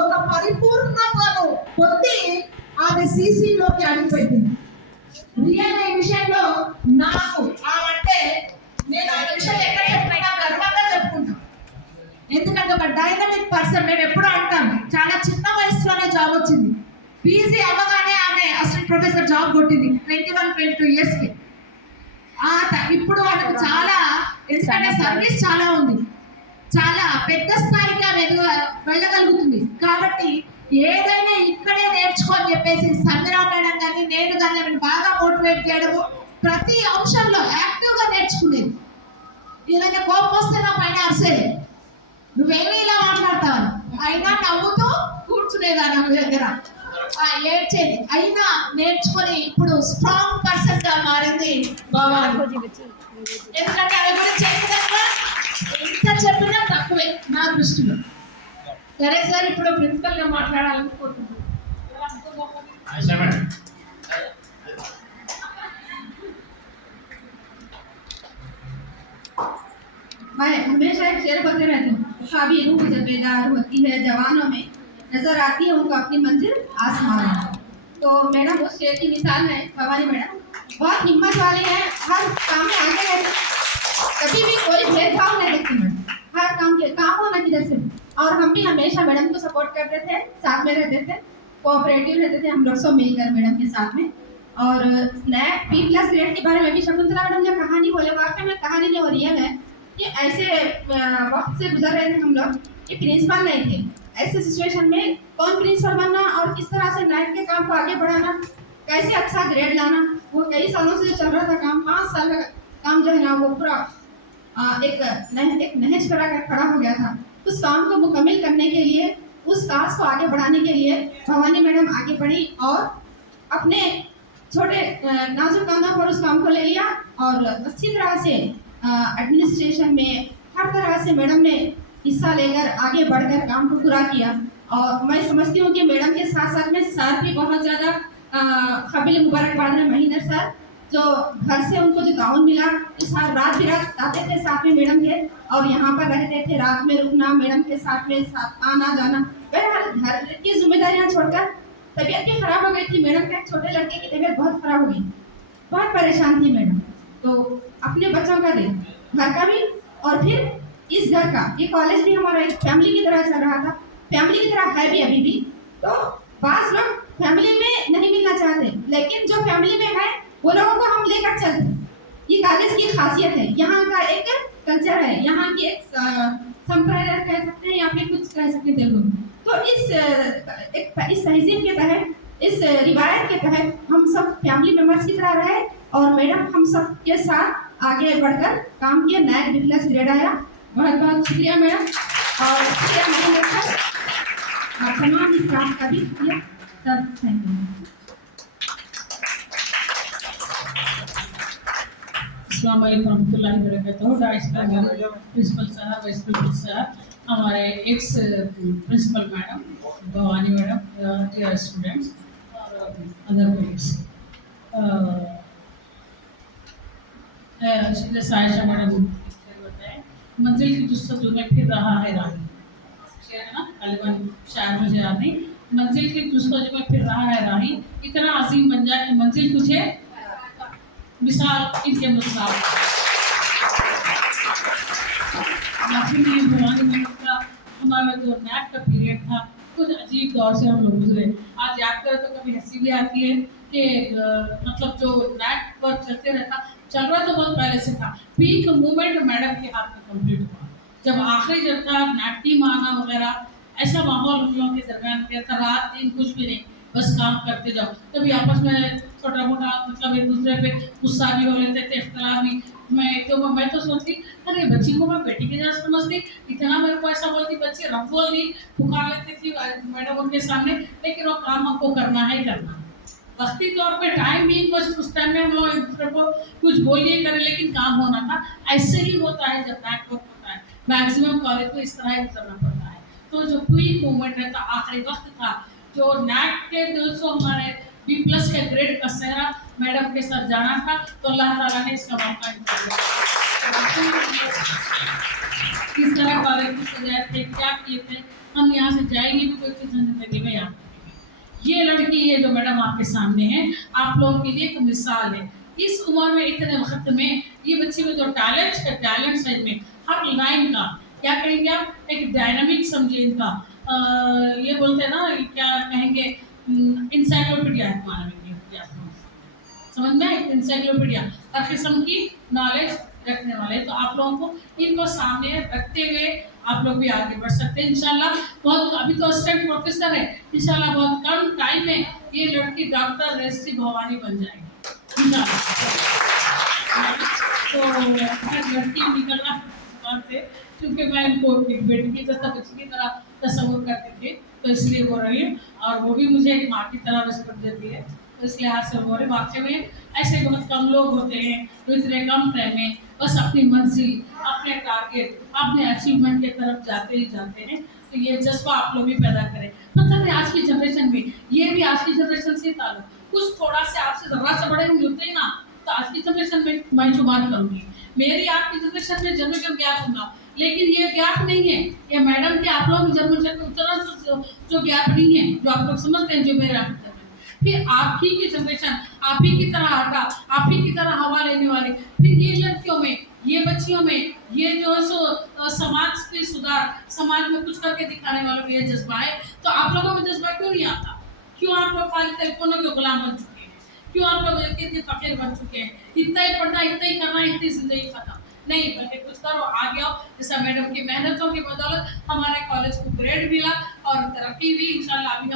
ఒక పరిపూర్ణతను పొంది ఆమె సీసీలోకి అడుగుపెట్టింది. రియల్ ఈ విషయంలో నాకు అంటే నేను ఆ విషయం ఎక్కడ చెప్పినా గర్వంగా చెప్పుకుంటాను. ఎందుకంటే ఒక డైనమిక్ పర్సన్. మేము ఎప్పుడూ అంటాము చాలా చిన్న వయసులోనే జాబ్ వచ్చింది. పీజీ అవ్వగానే ఆమె అసిస్టెంట్ ప్రొఫెసర్ జాబ్ కొట్టింది 22 ఇయర్స్కి. ఇప్పుడు ఆమెకు చాలా ఎందుకంటే సర్వీస్ చాలా ఉంది, చాలా పెద్ద స్థాయికి ఆమె వెళ్ళగలుగుతుంది. కాబట్టి ఏదైనా ఇక్కడే నేర్చుకోని చెప్పేసి సంజనా మేడం కానీ నేను కానీ ఆమెను బాగా మోటివేట్ చేయడము, ప్రతి అంశంలో యాక్టివ్గా నేర్చుకునేది. ఏదైనా కోపం వస్తే నా పైన అరిసేది, నువ్వేమీ ఇలా మాట్లాడతావు అయినా నవ్వుతూ కూర్చునేదాన్ని ఆమె దగ్గర. ఏడ్చేది అయినా నేర్చుకొని ఇప్పుడు స్ట్రాంగ్ పర్సన్ గా మారింది భవాని. ఎందుకంటే ఆమె గురించి ఎంత చెప్పినా తక్కువే నా దృష్టిలో. సరే సార్, ఇప్పుడు ప్రిన్సిపల్ గా మాట్లాడాలనుకుంటున్నాను. मैं हमेशा एक शेर बोलते रहती हूँ, ख्वाबी रूह जब बेदार होती है जवानों में, नजर आती है उनको अपनी मंजिल आसमान। तो मैडम उस शेर की मिसाल है भवानी मैडम। बहुत हिम्मत वाले हैं, हर काम में आगे रहते, कभी भी कोई भेदभाव नहीं रखती मैडम, हर काम होना किधर से। और हम भी हमेशा मैडम को सपोर्ट करते थे, साथ में रहते थे, कोऑपरेटिव रहते थे हम लोग सब मिलकर मैडम के साथ में। और स्नैक B+ ग्रेड के बारे में भी शकुंतला मैडम ने कहानी बोले, वाकई में कहानी जो रियल है कि ऐसे वक्त से गुजर रहे थे हम लोग कि प्रिंसिपल नहीं थे। ऐसे सिचुएशन में कौन प्रिंसिपल बनना और किस तरह से नाइट के काम को आगे बढ़ाना, कैसे अच्छा ग्रेड लाना, वो कई सालों से चल रहा था काम। 5 साल का काम जो है ना वो पूरा एक नहज करा कर खड़ा हो गया था। उस काम को मुकम्मल करने के लिए, उस टास्क को आगे बढ़ाने के लिए भवानी मैडम आगे बढ़ी और अपने छोटे नाजुक कांधों पर उस काम को ले लिया और अच्छी तरह से एडमिनिस्ट्रेशन में हर तरह से मैडम ने हिस्सा लेकर आगे बढ़कर काम को पूरा किया। और मैं समझती हूँ कि मैडम के साथ साथ में सर भी बहुत ज़्यादा काबिल मुबारकबाद है। महींदर सर जो घर से उनको जो गाउन मिला, इस रात बिरात आते थे साथ में मैडम के और यहाँ पर रहते थे, रात में रुकना, मैडम के साथ में आना जाना। बहरहाल घर की जिम्मेदारियाँ छोड़कर तबीयत भी खराब हो गई थी मैडम के, छोटे लड़के की तबीयत बहुत खराब हो गई, बहुत परेशान थी मैडम। तो अपने बच्चों का देख, घर का भी और फिर इस घर का, ये कॉलेज भी हमारा एक फैमिली की तरह चल रहा था, फैमिली की तरह है भी अभी भी। तो बास लोग फैमिली में नहीं मिलना चाहते, लेकिन जो फैमिली में है वो लोगों को हम लेकर चलते। ये कॉलेज की खासियत है, यहाँ का एक कल्चर है, यहाँ की एक संप्रदाय कह सकते हैं या फिर कुछ कह सकते हैं तेलुगु। तो इस तहजीब के तहत, इस रिवायत के तहत हम सब फैमिली मेंबर्स की तरह रहे और मैडम हम सब के साथ आगे बढ़कर काम किया। नया B+ ग्रेड आया। बहुत बहुत शुक्रिया मैडम और शुक्रिया महेंद्र सर और तमाम स्टाफ का भी शुक्रिया सर। Thank you. अस्सलाम वालेकुम रहमतुल्लाहि व बरकातहू। प्रिंसिपल साहब, वाइस प्रिंसिपल साहब, हमारे ex principal madam Bhavani madam, dear students और अदर कोलीग्स, जैसे आयशा मैडम बताएं, मंजिल की जुस्तजू में फिर रहा है राही, शेर है ना, गालिबन शायर मुझे याद नहीं। मंजिल की जुस्तजू में फिर रहा है राही, इतना अजीम बन जाए कि मंजिल तुझे मिसाल इनके मुसाल। भवानी मैडम का हमारा जो नैट का पीरियड था कुछ अजीब दौर से हम लोग गुजरे। आज याद करें तो कभी हंसी भी आती है कि मतलब जो नैट पर चल रहा तो बहुत पहले से था। पीक मूवमेंट मैडम के हाथ में कंप्लीट हुआ, जब आखिरी जब था नैट टीम आना वगैरह, ऐसा माहौल हम लोगों के दरमियान किया था, रात दिन कुछ भी नहीं, बस काम करते जाओ। कभी आपस में छोटा मोटा मतलब एक दूसरे पे गुस्सा भी हो लेते थे, इख्तलाफ भी। मैं तो सोचती अरे बच्ची को मैं बेटी की जैसा समझती, इतना मेरे को ऐसा बोलती, बच्ची रफ बोलती, पुकार लेती थी मैडम उनके सामने, लेकिन वो काम हमको करना है करना। वक्ती तौर पे टाइम भी बस उस टाइम में हम लोग एक दूसरे को कुछ बोलिए करें, लेकिन काम होना था। ऐसे ही होता है जब नैट वर्क होता है, मैक्सिमम कॉलेज को इस तरह ही करना पड़ता है। तो जो क्विक मूवमेंट रहता, आखिरी वक्त था, जो नैट के जो हमारे B+ के ग्रेड का सेहरा मैडम के साथ जाना था, तो अल्लाह ताला ने इसका मौका दिया। किस तरह कॉलेज में सजाए थे, क्या किए थे, हम यहाँ से जाएंगे भी कोई चीज़ जिंदगी में याद नहीं। ये लड़की, ये जो मैडम आपके सामने है, आप लोगों के लिए एक मिसाल है। इस उम्र में, इतने वक्त में, ये बच्चे में जो टैलेंट है, टैलेंट है इनमें हर लाइन का, क्या कहेंगे आप, एक डायनामिक समझे इनका। ये बोलते हैं ना, क्या कहेंगे, इंसाइक्लोपीडिया है हमारा में, समझ में आए, इंसाइक्लोपीडिया, हर किस्म की नॉलेज रखने वाले। तो आप लोगों को इनको सामने रखते हुए आप लोग भी आगे बढ़ सकते हैं इंशाल्लाह। बहुत, अभी तो असिस्टेंट प्रोफेसर है, इंशाल्लाह बहुत कम टाइम में ये लड़की डॉक्टर रेस्टी भवानी बन जाएगी इंशाल्लाह। तो मैं लड़की निकलना थे, क्योंकि मैं इनको एक बेटी की तरह, बच्ची की तरह तस्वुर करती थी, तो इसलिए बोल रही हूँ। और वो भी मुझे एक माँ की तरह रिस्पेक्ट देती है, तो इस लिहाज से बोल रहे। वाकई में ऐसे बहुत कम लोग होते हैं जो इतने कम टाइम में बस अपनी मंजिल, अपने टारगेट, अपने अचीवमेंट की तरफ जाते ही जाते हैं। तो ये जज्बा आप लोग भी पैदा करें। पता नहीं आज की जनरेशन में, ये भी आज की जनरेशन से ताल्लुक, कुछ थोड़ा से आपसे ज़रा से बड़े मिलते ही ना, तो आज की जनरेशन में मैं शुमार करूँगी। मेरी आपकी जनरेशन में जनरेशन गैप होगा, लेकिन ये गैप नहीं है, ये मैडम के आप लोग जनरेशन में उतना जो गैप नहीं है, जो आप लोग समझते हैं, जो मेरे आप फिर आप ही की जनरेशन, आप ही की तरह आटा, आप ही की तरह हवा लेने वाले, फिर ये लड़कियों में, ये बच्चियों में, ये जो सो समाज के सुधार, समाज में कुछ करके दिखाने वालों में ये जज्बा है। तो आप लोगों में जज्बा क्यों नहीं आता? क्यों आप लोग खाली टेलीफोनों के गुलाम बन चुके हैं? क्यों आप लोग इतने फकीर बन चुके हैं? इतना ही पढ़ना, इतना ही करना, इतनी जिंदगी खत्म नहीं, बल्कि कुछ करो, आगे आओ। जैसा मैडम की मेहनतों की बदौलत हमारे कॉलेज को ग्रेड मिला और तरक्की भी इंशाल्लाह। अभी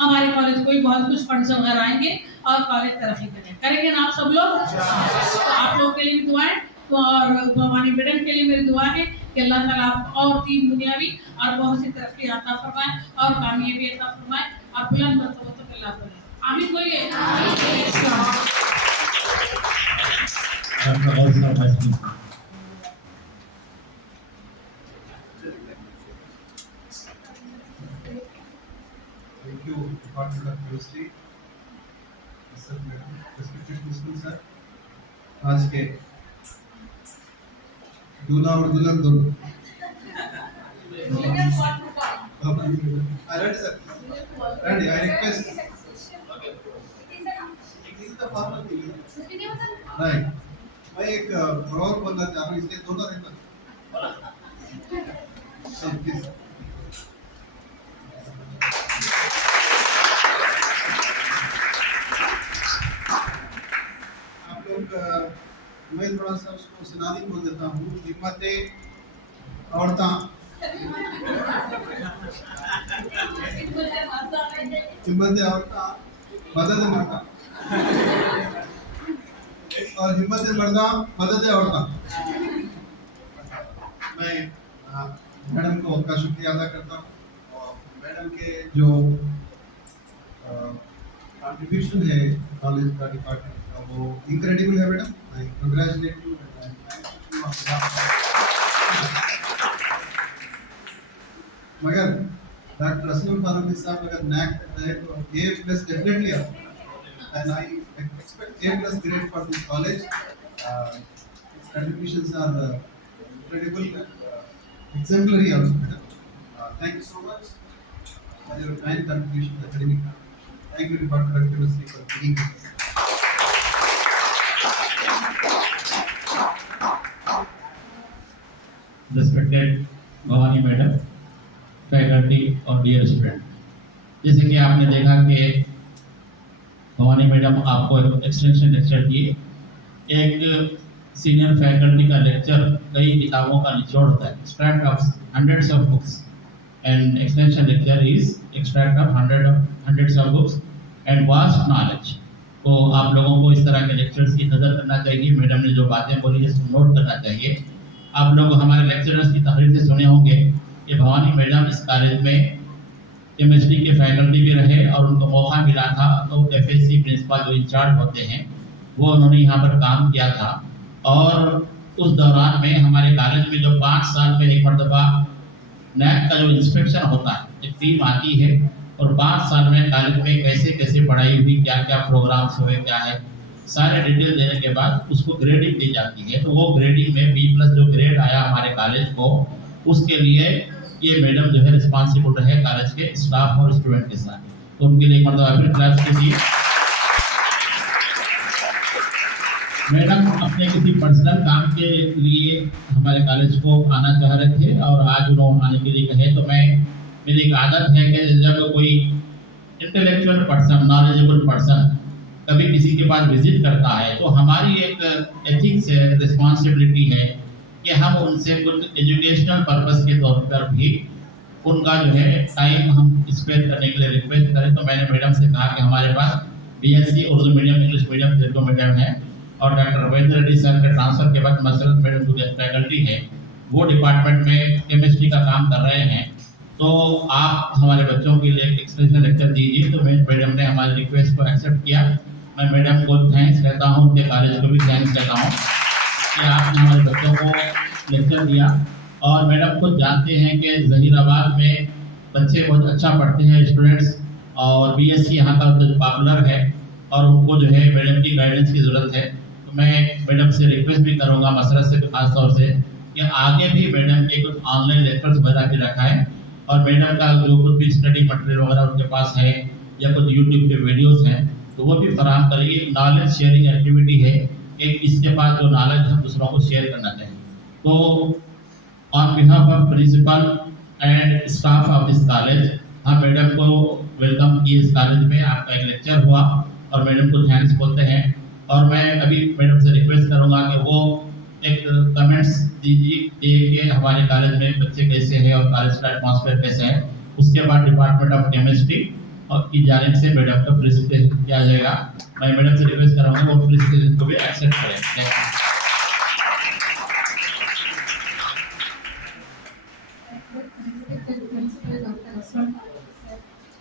हमारे कॉलेज को भी बहुत कुछ फंड्स वगैरह आएंगे और कॉलेज तरक्की करेंगे ना आप सब लोग। तो आप लोगों के लिए भी दुआएं, तो और भवानी मैडम के लिए मेरी दुआ है कि अल्लाह ताला आप और तीन दुनियावी और बहुत सी तरक्की अता फरमाए और कामयाबी अता फरमाए और बुलंद मर्तबा तक अल्लाह करे। आमीन बोलिए। Thank you, Department of Chemistry, Mr. Madam, respected principal sir. आज के दूल्हा और दुल्हन दोनों। Ready sir? Ready. I request. This is the formal thing. Right. मैं एक और बोलना चाह रहा हूँ, इसलिए दोनों रहना। प्लीज। मैं थोड़ा सा उसको सिनादी बोल देता हूँ। हिम्मते औरता, हिम्मते औरता, मदद मर्दा, और हिम्मते मर्दा, मदद औरता। मैं मैडम को का शुक्रिया अदा करता हूँ और मैडम के जो कंट्रीब्यूशन है कॉलेज का, डिपार्टमेंट का, वो इनक्रेडिबल है मैडम। आई कंग्रेचुलेट यू। मगर डॉक्टर असलम फारूकी साहब अगर नैक करता है तो A+ डेफिनेटली आता है, and I expect A+ grade for this college. His contributions are incredible, exemplary also madam. Thank you so much for your kind contribution, academic contribution. Thank you Department of Chemistry for being here. Respected Bhavani madam, faculty और dear student, जैसे कि आपने देखा कि भवानी मैडम आपको extension lecture दिए। एक senior faculty का लेक्चर कई किताबों का निचोड़ होता है, extract of hundreds of books, and extension lecture is extract of hundreds of books and vast knowledge. तो आप लोगों को इस तरह के लेक्चर्स की कदर करना चाहिए। मैडम ने जो बातें बोली है इसको नोट करना चाहिए। आप लोग हमारे लेक्चरर्स की तकरीर से सुने होंगे कि भवानी मैडम इस कॉलेज में केमिस्ट्री के फैकल्टी भी रहे और उनको मौका मिला था तो FSC प्रिंसिपल जो इंचार्ज होते हैं वो उन्होंने यहाँ पर काम किया था। और उस दौरान में हमारे कॉलेज में जो 5 साल में एक मरतबा NAAC का जो इंस्पेक्शन होता है, एक टीम आती है और 5 साल में कॉलेज में कैसे कैसे पढ़ाई हुई, क्या क्या प्रोग्राम्स हुए, क्या है, सारे डिटेल देने के बाद उसको ग्रेडिंग दी जाती है। तो वो ग्रेडिंग में B+ जो ग्रेड आया हमारे कॉलेज को, उसके लिए ये मैडम जो है रिस्पॉन्सिबल रहे कॉलेज के स्टाफ और स्टूडेंट के साथ। तो उनके लिए मतलब फिर क्लास कीजिए। मैडम अपने किसी पर्सनल काम के लिए हमारे कॉलेज को आना चाह रहे थे और आज उन्होंने आने के लिए कहे। तो मेरी एक आदत है कि जब कोई इंटेलेक्चुअल पर्सन, नॉलेजेबल पर्सन कभी किसी के पास विजिट करता है तो हमारी एक एथिक्स है, रिस्पॉन्सिबिलिटी है कि हम उनसे कुछ एजुकेशनल पर्पस के तौर पर भी उनका जो है टाइम हम स्पेयर करने के लिए रिक्वेस्ट करें। तो मैंने मैडम से कहा कि हमारे पास BSc Urdu medium, English medium, Telugu मीडियम है और डॉक्टर रविंद्र रेड्डी सर के ट्रांसफर के बाद मसरत मैडम जो गेस्ट फैकल्टी है वो डिपार्टमेंट में केमिस्ट्री का काम कर रहे हैं। तो आप हमारे बच्चों के लिए एक एक्सटेंशन लेक्चर दीजिए। तो मैडम ने हमारी रिक्वेस्ट को एक्सेप्ट किया। मैं मैडम को थैंक्स कहता हूँ, उनके कॉलेज को भी थैंक्स कहता हूँ कि आपने हमारे बच्चों को लेक्चर दिया। और मैडम खुद जानते हैं कि ज़हीराबाद में बच्चे बहुत अच्छा पढ़ते हैं स्टूडेंट्स, और BSc यहाँ का तो पॉपुलर है और उनको जो है मैडम की गाइडेंस की ज़रूरत है। तो मैं मैडम से रिक्वेस्ट भी करूँगा मसरत से खास तौर से कि आगे भी मैडम के कुछ ऑनलाइन लेक्चर्स वगैरह भी रखाएँ और मैडम का जो कुछ भी स्टडी मटेरियल वगैरह उनके पास है या कुछ यूट्यूब के वीडियोज़ हैं तो वो भी फराहम करिए। नॉलेज शेयरिंग एक्टिविटी है, एक इसके बाद जो नॉलेज हम दूसरों को शेयर करना चाहिए। तो on behalf of principal and staff of this college हम मैडम को वेलकम किए इस कॉलेज में। आपका एक लेक्चर हुआ और मैडम को थैंक्स बोलते हैं। और मैं अभी मैडम से रिक्वेस्ट करूंगा कि वो एक कमेंट्स दीजिए कि हमारे कॉलेज में बच्चे कैसे हैं और कॉलेज का एटमॉस्फेयर कैसे है। उसके बाद डिपार्टमेंट ऑफ केमिस्ट्री और की जानिब से मैडम का प्रेजेंटेशन किया जाएगा। मैं मैडम से रिक्वेस्ट करूँगा वो प्रेजेंटेशन को भी एक्सेप्ट करें। Respected Principal Dr. Aswan Sir,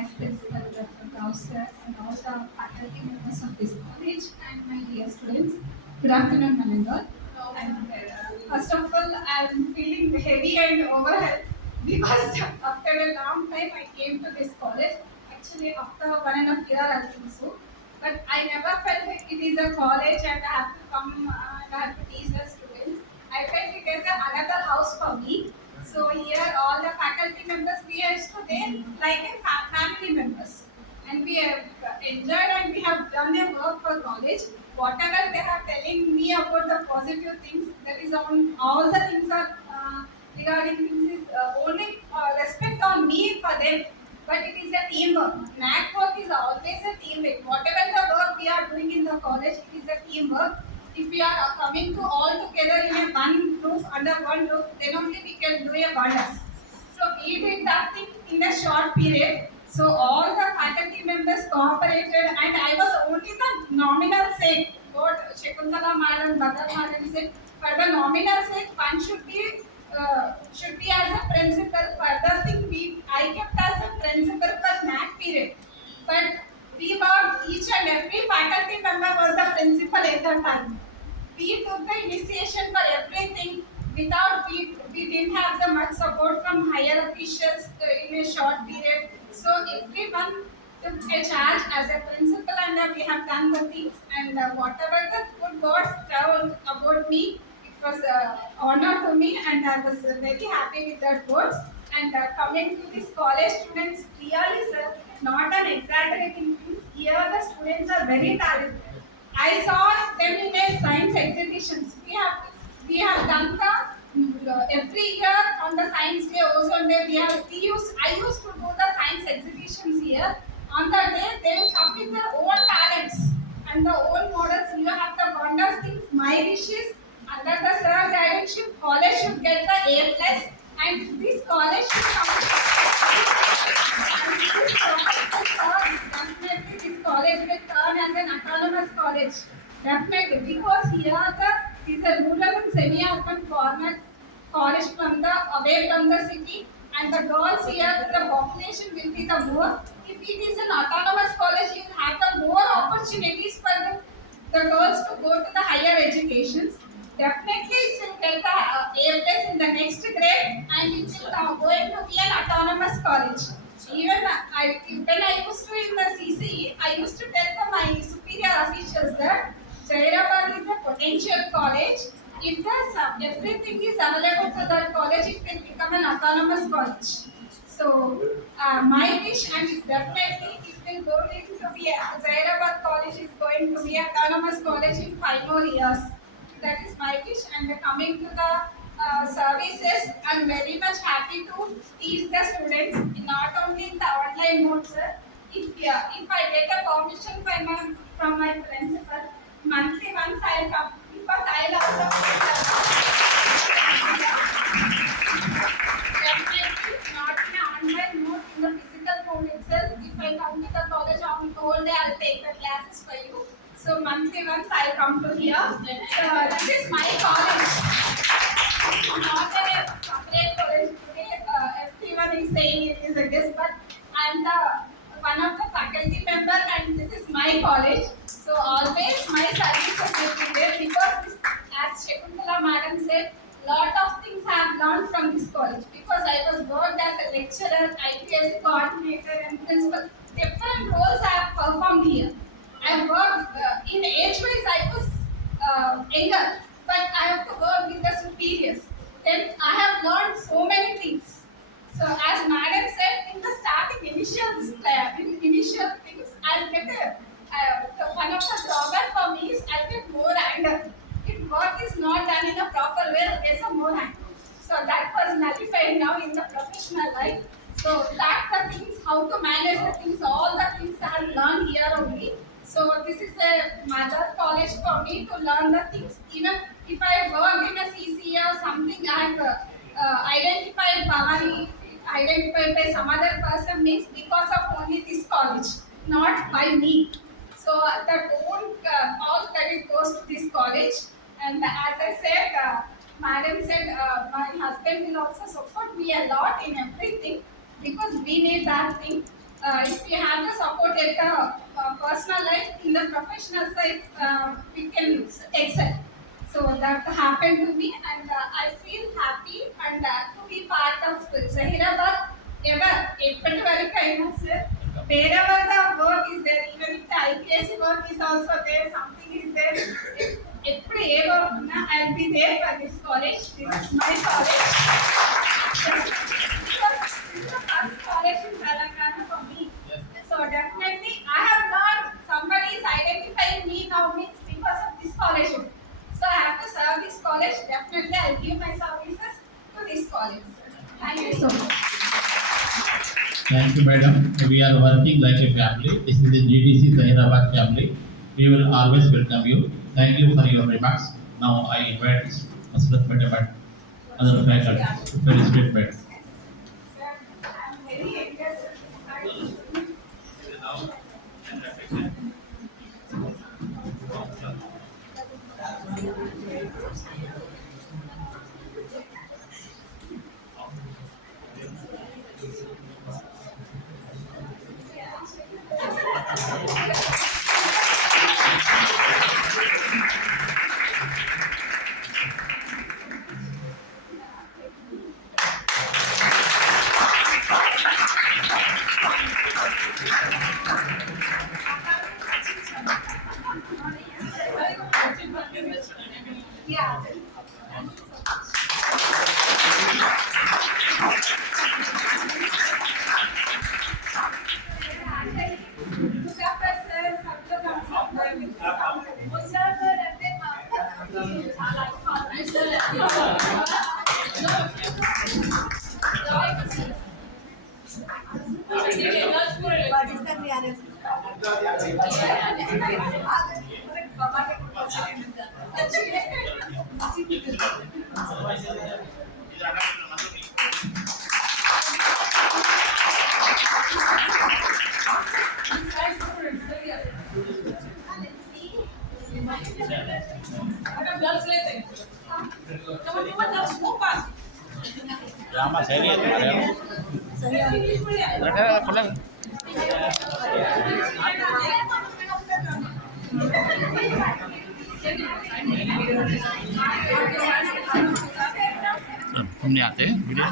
as Principal Dr. Rao Sir, and all the faculty members of this college and my dear students. Good afternoon, Malingar. And first of all, I am feeling heavy and overwhelmed because after a long time I came to this college. Actually, after 1.5 years, I think so. But I never felt like it is a college and I have to come and I have to teach the students. I felt it as another house for me. So here all the faculty members we are today like a family members, and we have enjoyed and we have done their work for college. Whatever they are telling me about the positive things, that is on all the things are regarding things is only respect on me for them. But it is a teamwork. NAC work is always a teamwork. Whatever the work we are doing in the college, it is a teamwork. If we are coming to all together in a one roof, under one roof, then only we can do a wonders. So we did that thing in a short period. So all the faculty members cooperated, and I was only the nominal sake. What Shakuntala Madam, Badal Madam said, for the nominal sake, one should be as a principal. Further thing, I kept as a principal for NAC period, but we were each and every faculty member was the principal at that time. We took the initiation for everything. Without we didn't have the much support from higher officials in a short period. So everyone took a charge as a principal, and we have done the things. And whatever the good words told about me, it was honor to me, and I was very happy with that words. And coming to this college, students really, sir, not an exaggerating thing. Here the students are very talented. I saw them in a science exhibitions. We have done the every year on the science day, ozone day. I used to do the science exhibitions here. On the day they will come with their own talents and the own models. You have the wonders things. My wish is under the sir guidance, college should get the A+, and this college should come. Definitely this college will turn as an autonomous college. Definitely, because here is a rural and semi-urban format college away from the city, and the girls here, the population will be the more. If it is an autonomous college, you will have the more opportunities for the girls to go to the higher educations. Definitely, it will get the A+ in the next grade, and it will going to be an autonomous college. Even when I used to in the CCE, I used to tell my superior officials that Zairabad is a potential college. If everything is available to that college, it will become an autonomous college. So my wish, and definitely it will go into be Zairabad College is going to be autonomous college in 5 more years. That is my wish. And coming to the services, I'm very much happy to teach the students not only in the online mode, sir. If I get a permission from my principal, monthly once I'll come because I'll also definitely not in an online mode, in the physical mode itself. If I come to the college on the whole day, I'll take the classes for you. So monthly once I'll come to here. This is my college, not a separate college today. Everyone is saying it is a guest, but I'm the one of the faculty member, and this is my college. So always my services will be there because this, as Shakuntala madam said, lot of things I have learned from this college because I was worked as a lecturer, IPS coordinator, and principal. Different roles I have performed here. I worked in age-wise I was younger, but I have to work with the superiors. Then I have learned so many things. So as madam said, in the starting initial things, I'll get one of the drawback for me is I'll get more anger. If work is not done in a proper way, I'll get some more anger. So that was nullified now in the professional life. So that the things, how to manage the things, all the things I have learned here only. So this is a mother college for me to learn the things. Even if I worked in a CCA or something, I have identified Bhavani, identified by some other person means because of only this college, not by me. So all credit goes to this college. And as I said, madam said, my husband will also support me a lot in everything because we need that thing. If we have the support at the personal life, in the professional side, we can excel. So that happened to me, and I feel happy and to be part of Zairabad. Ever sir, wherever the work is there, even if the IPS work is also there, something is there. I'll be there for this college. This is my college. This is the first college in Telangana for me. So definitely, I have learned somebody is identifying me now means because of this college. So I have to serve this college. Definitely, I'll give my services to this college. Thank you so much. Thank you, madam. We are working like a family. This is the GDC Zairabad family. We will always welcome you. Thank you for your remarks. Now I invite Masrat madam and other faculty to felicitate madam. Sir, I'm very interested. Yeah. Drama saya lihat ada. Mereka pulang. हमने आते हैं वीडियो